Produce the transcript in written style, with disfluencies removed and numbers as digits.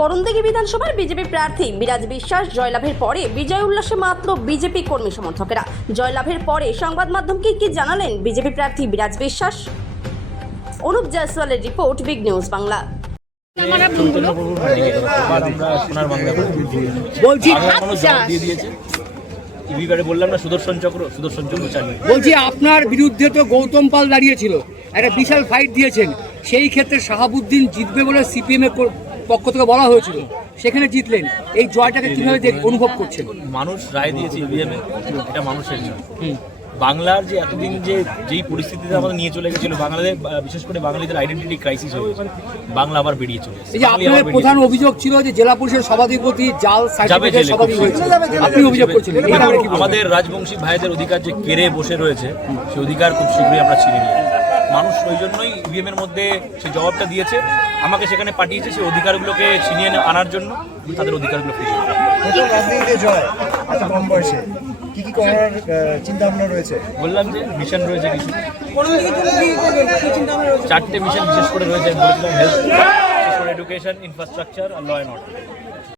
করণদিঘি বিধানসভার বিজেপি প্রার্থী বিরাজ বিশ্বাস জয়লাভের পরে বিজয় উল্লাসে মাতল বিজেপি কর্মী সমর্থকেরা। জয়লাভের পরে সংবাদ মাধ্যমকে কি জানালেন বিজেপি প্রার্থী বিরাজ বিশ্বাস? অনুপ জয়সওয়ালের রিপোর্ট, বিগ নিউজ বাংলা। বললাম না, সুদর্শন চক্র চালিয়ে বলছি, আপনার বিরুদ্ধে তো গৌতম পাল দাঁড়িয়েছিল, একটা বিশাল ফাইট দিয়েছেন, সেই ক্ষেত্রে শাহাবুদ্দিন জিতবে বলে সিপিএম এর পক্ষ থেকে বলা হয়েছিল, সেখানে জিতলেন। এই জয়টাকে কিভাবে অনুভব করছেন? মানুষ রায় দিয়েছে ইভিএম, এটা মানুষের জন্য। বাংলার যে এতদিন যেই পরিস্থিতিতে আমাদের নিয়ে চলে গেছিল, বাংলাদেশ বিশেষ করে বাঙালিদের আইডেন্টিটি ক্রাইসিস হয়ে গেছে, বাংলা আবার বেরিয়ে চলে এসেছে। এই যে আপনার প্রধান অভিযোগ ছিল যে জেলা পরিষদ সভাধিপতি জাল সার্টিফিকেট সভাপতি হয়েছে, আপনি অভিযোগ করছিলেন। আমাদের রাজবংশী ভাইদের অধিকার যে কেড়ে বসে রয়েছে, সেই অধিকার খুব শীঘ্রই আমরা ছিনিয়ে নিই। মানুষ ওই জন্যই ইভিএম এর মধ্যে সেই জবাবটা দিয়েছে, আমাকে সেখানে পাঠিয়েছে সেই অধিকারগুলোকে ছিনিয়ে আনার জন্য, তাদের অধিকারগুলো ফিরিয়ে জয় এত কম বয়সে কি কি করার চিন্তা ভাবনা রয়েছে? বললাম যে মিশন রয়েছে কিছু, 4টে মিশন বিশেষ করে রয়েছে। বলেছিলাম হেলথ, এডুকেশন, ইনফ্রাস্ট্রাকচার আর ল অ্যান্ড অর্ডার।